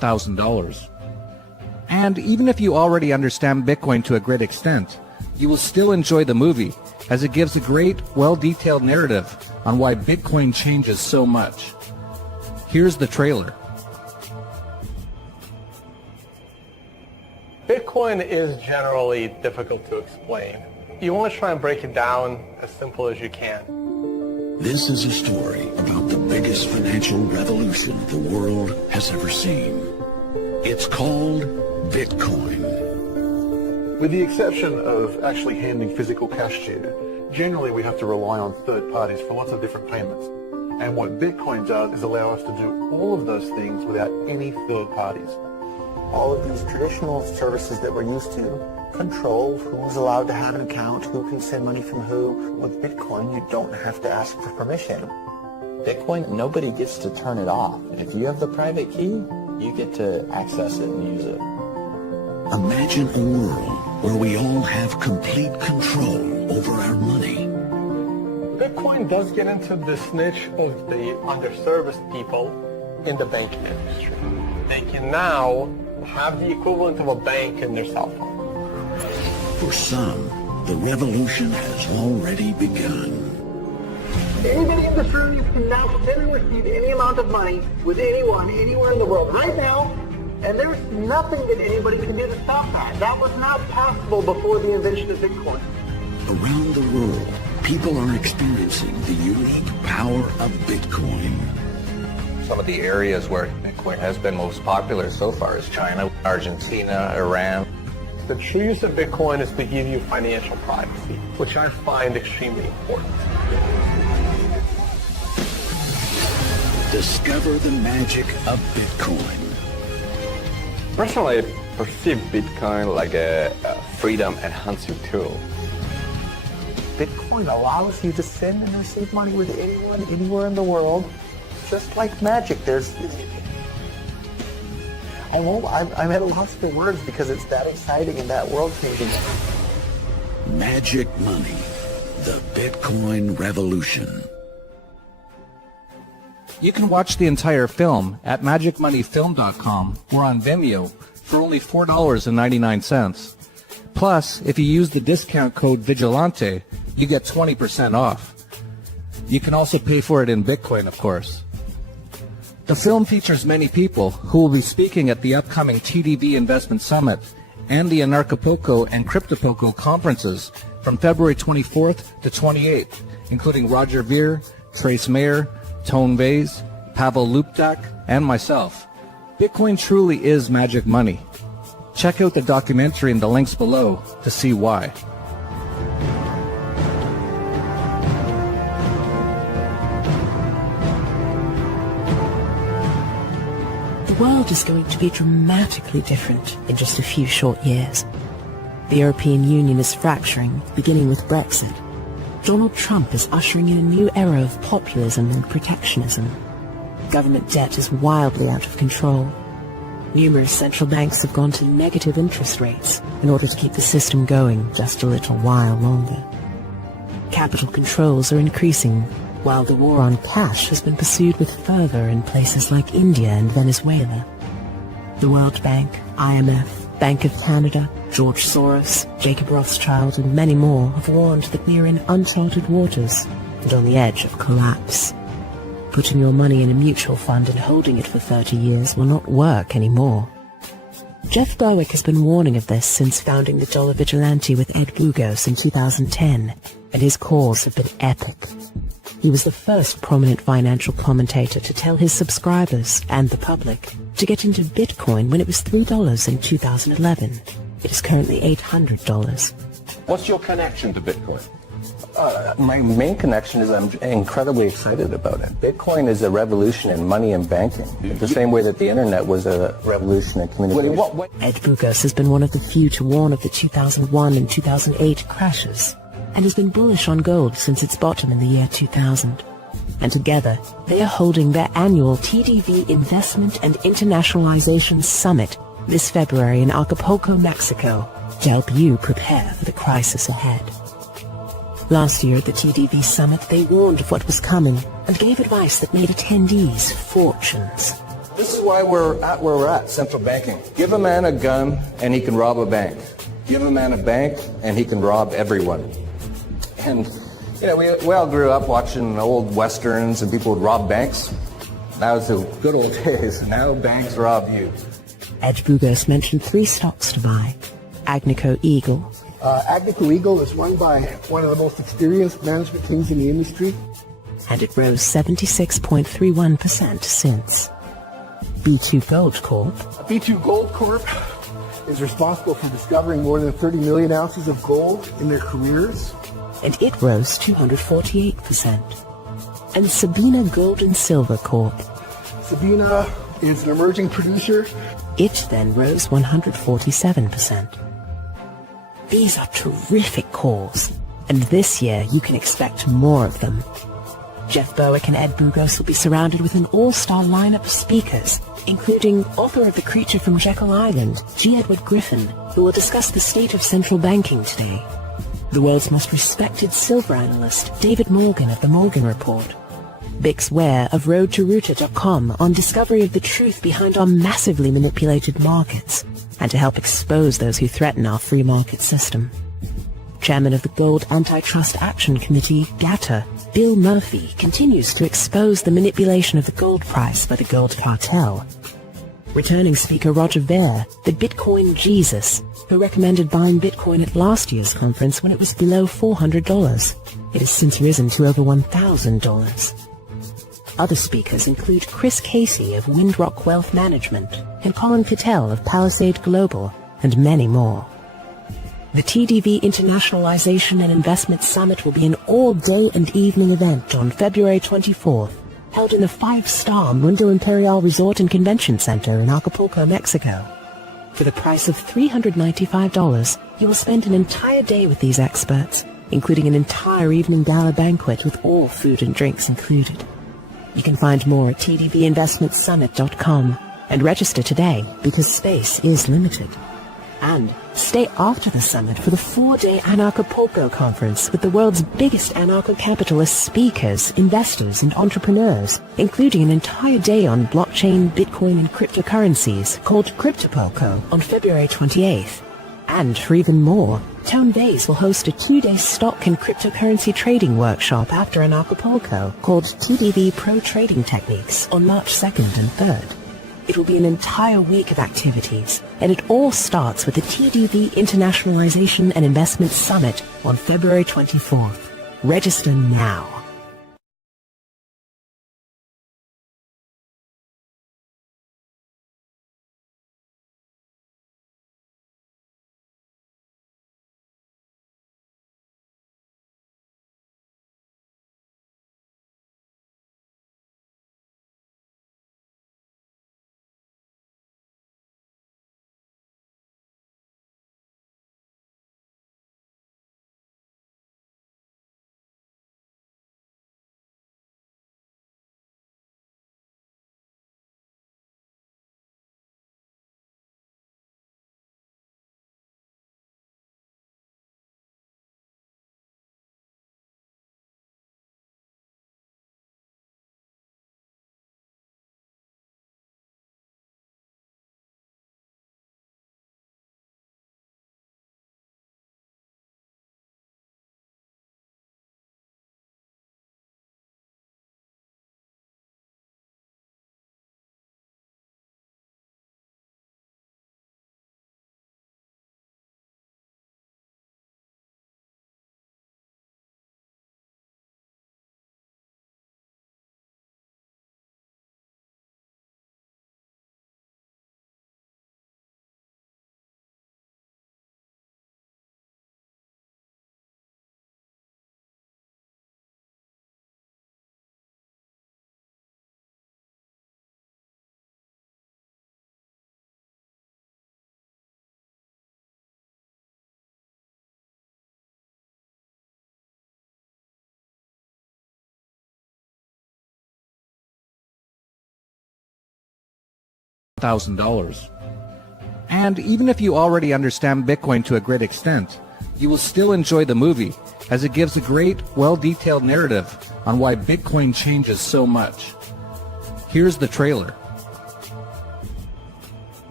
$100,000. And even if you already understand Bitcoin to a great extent, you will still enjoy the movie, as it gives a great, well-detailed narrative on why Bitcoin changes so much. Here's the trailer. Bitcoin is generally difficult to explain. You want to try and break it down as simple as you can. This is a story about the biggest financial revolution the world has ever seen. It's called Bitcoin. With the exception of actually handing physical cash to you, generally we have to rely on third parties for lots of different payments. And what Bitcoin does is allow us to do all of those things without any third parties. All of these traditional services that we're used to control who's allowed to have an account, who can send money from who. With Bitcoin, you don't have to ask for permission. Bitcoin, nobody gets to turn it off. If you have the private key, you get to access it and use it. Imagine a world where we all have complete control over our money. Bitcoin does get into this niche of the underserviced people in the banking industry. They can now have the equivalent of a bank in their cell phone. For some, the revolution has already begun. Anybody in this room, you can now send and receive any amount of money with anyone, anywhere in the world right now, and there's nothing that anybody can do to stop that. That was not possible before the invention of Bitcoin. Around the world, people are experiencing the unique power of Bitcoin. Some of the areas where Bitcoin has been most popular so far is China, Argentina, Iran. The true use of Bitcoin is to give you financial privacy, which I find extremely important. Discover the magic of Bitcoin. Personally, I perceive Bitcoin like a freedom-enhancing tool. Bitcoin allows you to send and receive money with anyone, anywhere in the world, just like magic. I'm at a loss for words because it's that exciting and that world-changing. Magic money, the Bitcoin revolution. You can watch the entire film at magicmoneyfilm.com or on Vimeo for only $4.99. Plus, if you use the discount code Vigilante, you get 20% off. You can also pay for it in Bitcoin, of course. The film features many people who will be speaking at the upcoming TDV Investment Summit and the Anarchapulco and Cryptopulco conferences from February 24th to 28th, including Roger Ver, Trace Mayer, Tone Vase, Pavel Luptak, and myself. Bitcoin truly is magic money. Check out the documentary in the links below to see why. The world is going to be dramatically different in just a few short years. The European Union is fracturing, beginning with Brexit. Donald Trump is ushering in a new era of populism and protectionism. Government debt is wildly out of control. Numerous central banks have gone to negative interest rates in order to keep the system going just a little while longer. Capital controls are increasing, while the war on cash has been pursued with fervor in places like India and Venezuela. The World Bank, IMF, Bank of Canada, George Soros, Jacob Rothschild, and many more have warned that we are in uncharted waters and on the edge of collapse. Putting your money in a mutual fund and holding it for 30 years will not work anymore. Jeff Berwick has been warning of this since founding the Dollar Vigilante with Ed Bugos in 2010, and his calls have been epic. He was the first prominent financial commentator to tell his subscribers and the public to get into Bitcoin when it was $3 in 2011. It is currently $800. What's your connection to Bitcoin? My main connection is I'm incredibly excited about it. Bitcoin is a revolution in money and banking, the same way that the internet was a revolution in communication. Ed Bugos has been one of the few to warn of the 2001 and 2008 crashes, and has been bullish on gold since its bottom in the year 2000. And together, they are holding their annual TDV Investment and Internationalization Summit this February in Acapulco, Mexico, to help you prepare for the crisis ahead. Last year at the TDV Summit, they warned of what was coming and gave advice that made attendees fortunes. This is why we're at where we're at, central banking. Give a man a gun and he can rob a bank. Give a man a bank and he can rob everyone. And, you know, we all grew up watching old westerns and people would rob banks. That was the good old days. Now banks rob you. Ed Bugos mentioned 3 stocks to buy. Agnico Eagle. Agnico Eagle is run by one of the most experienced management teams in the industry. And it rose 76.31% since. B2 Gold Corp. B2 Gold Corp is responsible for discovering more than 30 million ounces of gold in their careers. And it rose 248%. And Sabina Gold and Silver Corp. Sabina is an emerging producer. It then rose 147%. These are terrific calls, and this year you can expect more of them. Jeff Berwick and Ed Bugos will be surrounded with an all-star lineup of speakers, including author of The Creature from Jekyll Island, G. Edward Griffin, who will discuss the state of central banking today. The world's most respected silver analyst, David Morgan of The Morgan Report. Bix Ware of RoadToRooter.com on discovery of the truth behind our massively manipulated markets, and to help expose those who threaten our free market system. Chairman of the Gold Antitrust Action Committee, GATA, Bill Murphy, continues to expose the manipulation of the gold price by the gold cartel. Returning speaker Roger Ver, the Bitcoin Jesus, who recommended buying Bitcoin at last year's conference when it was below $400. It has since risen to over $1,000. Other speakers include Chris Casey of Windrock Wealth Management and Colin Cattell of Palisade Global, and many more. The TDV Internationalization and Investment Summit will be an all-day and evening event on February 24th, held in the 5-star Mundo Imperial Resort and Convention Center in Acapulco, Mexico. For the price of $395, you will spend an entire day with these experts, including an entire evening gala banquet with all food and drinks included. You can find more at tdvinvestmentsummit.com and register today because space is limited. And stay after the summit for the 4-day Anarchapulco conference with the world's biggest anarcho-capitalist speakers, investors, and entrepreneurs, including an entire day on blockchain, Bitcoin, and cryptocurrencies called Cryptopulco on February 28th. And for even more, Tone Bays will host a 2-day stock and cryptocurrency trading workshop after Anarchapulco called TDV Pro Trading Techniques on March 2nd and 3rd. It will be an entire week of activities, and it all starts with the TDV Internationalization and Investment Summit on February 24th. Register now. $1,000. And even if you already understand Bitcoin to a great extent, you will still enjoy the movie, as it gives a great, well-detailed narrative on why Bitcoin changes so much. Here's the trailer.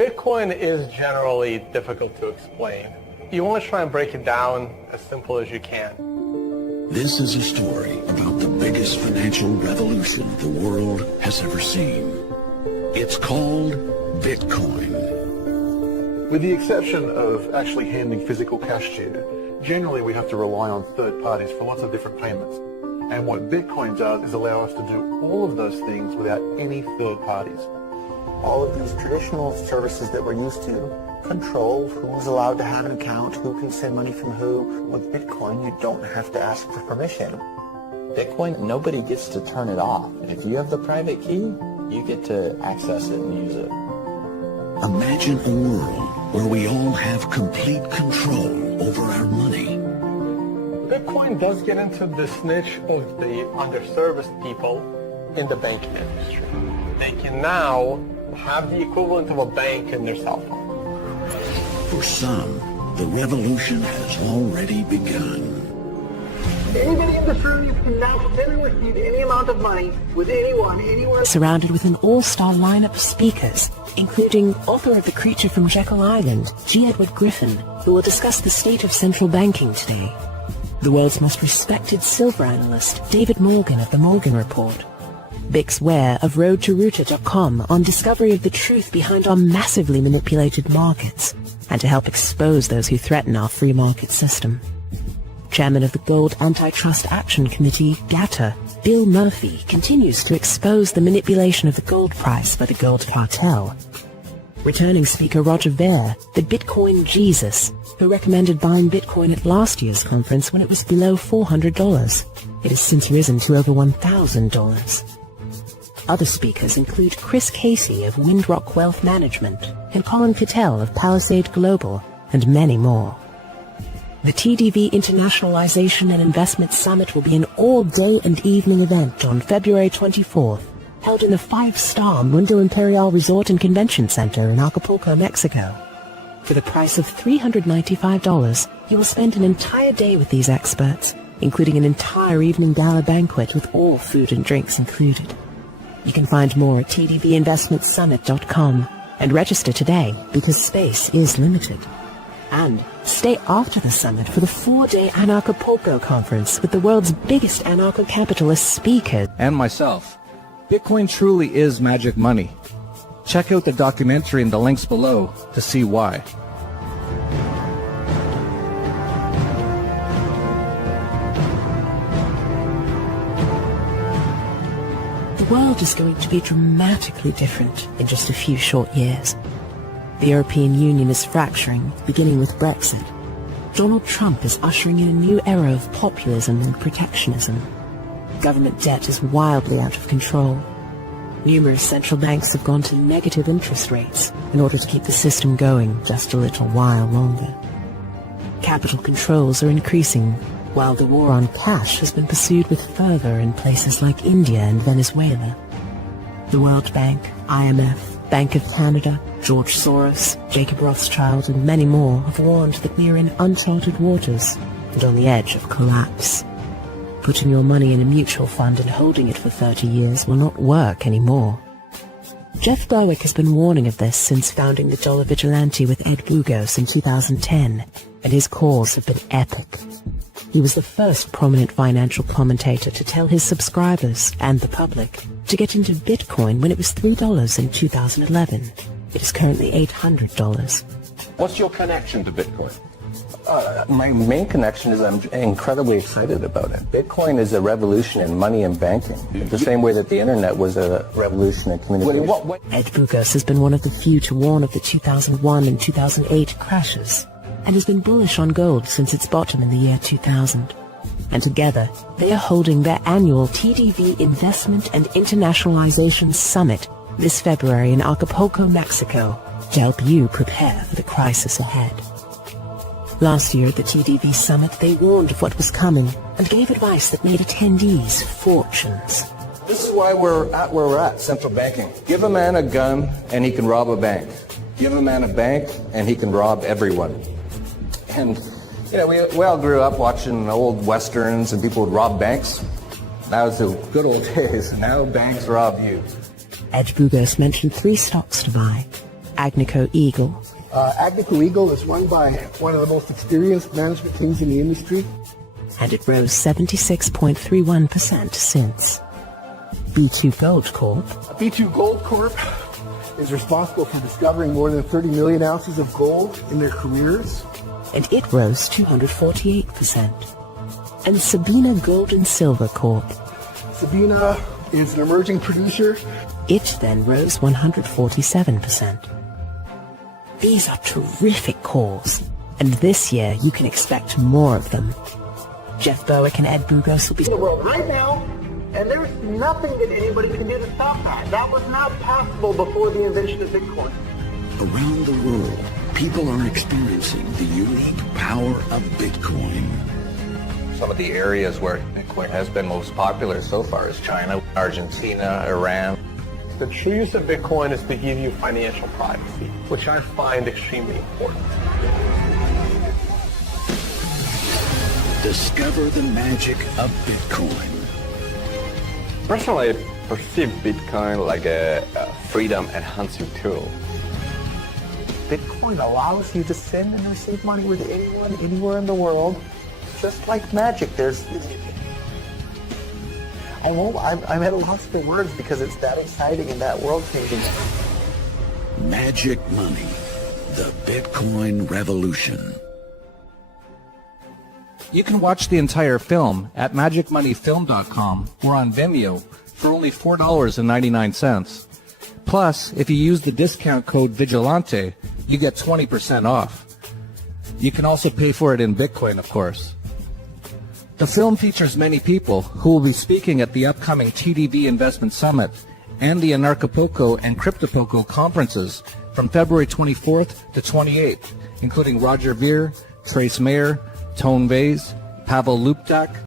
Bitcoin is generally difficult to explain. You want to try and break it down as simple as you can. This is a story about the biggest financial revolution the world has ever seen. It's called Bitcoin. With the exception of actually handing physical cash to you, generally we have to rely on third parties for lots of different payments. And what Bitcoin does is allow us to do all of those things without any third parties. All of these traditional services that we're used to control who's allowed to have an account, who can send money from who. With Bitcoin, you don't have to ask for permission. Bitcoin, nobody gets to turn it off. If you have the private key, you get to access it and use it. Imagine a world where we all have complete control over our money. Bitcoin does get into this niche of the underserviced people in the banking industry. They can now have the equivalent of a bank in their cell phone. For some, the revolution has already begun. Anybody in this room, you can now send and receive any amount of money with anyone, anywhere. Surrounded with an all-star lineup of speakers, including author of The Creature from Jekyll Island, G. Edward Griffin, who will discuss the state of central banking today. The world's most respected silver analyst, David Morgan of The Morgan Report. Bix Ware of RoadToRooter.com on discovery of the truth behind our massively manipulated markets, and to help expose those who threaten our free market system. Chairman of the Gold Antitrust Action Committee, GATA, Bill Murphy, continues to expose the manipulation of the gold price by the gold cartel. Returning speaker Roger Ver, the Bitcoin Jesus, who recommended buying Bitcoin at last year's conference when it was below $400. It has since risen to over $1,000. Other speakers include Chris Casey of Windrock Wealth Management and Colin Cattell of Palisade Global, and many more. The TDV Internationalization and Investment Summit will be an all-day and evening event on February 24th, held in the 5-star Mundo Imperial Resort and Convention Center in Acapulco, Mexico. For the price of $395, you will spend an entire day with these experts, including an entire evening gala banquet with all food and drinks included. You can find more at tdvinvestmentsummit.com and register today because space is limited. And stay after the summit for the 4-day Anarchapulco conference with the world's biggest anarcho-capitalist speakers. And myself. Bitcoin truly is magic money. Check out the documentary in the links below to see why. The world is going to be dramatically different in just a few short years. The European Union is fracturing, beginning with Brexit. Donald Trump is ushering in a new era of populism and protectionism. Government debt is wildly out of control. Numerous central banks have gone to negative interest rates in order to keep the system going just a little while longer. Capital controls are increasing, while the war on cash has been pursued with fervor in places like India and Venezuela. The World Bank, IMF, Bank of Canada, George Soros, Jacob Rothschild, and many more have warned that we are in uncharted waters and on the edge of collapse. Putting your money in a mutual fund and holding it for 30 years will not work anymore. Jeff Berwick has been warning of this since founding the Dollar Vigilante with Ed Bugos in 2010, and his calls have been epic. He was the first prominent financial commentator to tell his subscribers and the public to get into Bitcoin when it was $3 in 2011. It is currently $800. What's your connection to Bitcoin? My main connection is I'm incredibly excited about it. Bitcoin is a revolution in money and banking, the same way that the internet was a revolution in communication. Ed Bugos has been one of the few to warn of the 2001 and 2008 crashes, and has been bullish on gold since its bottom in the year 2000. And together, they are holding their annual TDV Investment and Internationalization Summit this February in Acapulco, Mexico, to help you prepare for the crisis ahead. Last year at the TDV Summit, they warned of what was coming and gave advice that made attendees fortunes. This is why we're at where we're at, central banking. Give a man a gun and he can rob a bank. Give a man a bank and he can rob everyone. And, you know, we all grew up watching old westerns and people would rob banks. That was the good old days. Now banks rob you. Ed Bugos mentioned 3 stocks to buy: Agnico Eagle. Agnico Eagle is run by one of the most experienced management teams in the industry. And it rose 76.31% since. B2 Gold Corp. B2 Gold Corp is responsible for discovering more than 30 million ounces of gold in their careers. And it rose 248%. And Sabina Gold and Silver Corp. Sabina is an emerging producer. It then rose 147%. These are terrific calls, and this year you can expect more of them. Jeff Berwick and Ed Bugos will be in the world right now, and there's nothing that anybody can do to stop that. That was not possible before the invention of Bitcoin. Around the world, people are experiencing the unique power of Bitcoin. Some of the areas where Bitcoin has been most popular so far is China, Argentina, Iran. The true use of Bitcoin is to give you financial privacy, which I find extremely important. Discover the magic of Bitcoin. Personally, I perceive Bitcoin like a freedom-enhancing tool. Bitcoin allows you to send and receive money with anyone, anywhere in the world, just like magic. I'm at a loss for words because it's that exciting and that world-changing. Magic money. The Bitcoin revolution. You can watch the entire film at magicmoneyfilm.com or on Vimeo for only $4.99. Plus, if you use the discount code Vigilante, you get 20% off. You can also pay for it in Bitcoin, of course. The film features many people who will be speaking at the upcoming TDV Investment Summit and the Anarchapulco and Cryptopulco conferences from February 24th to 28th, including Roger Ver, Trace Mayer, Tone Vase, Pavel Luptak,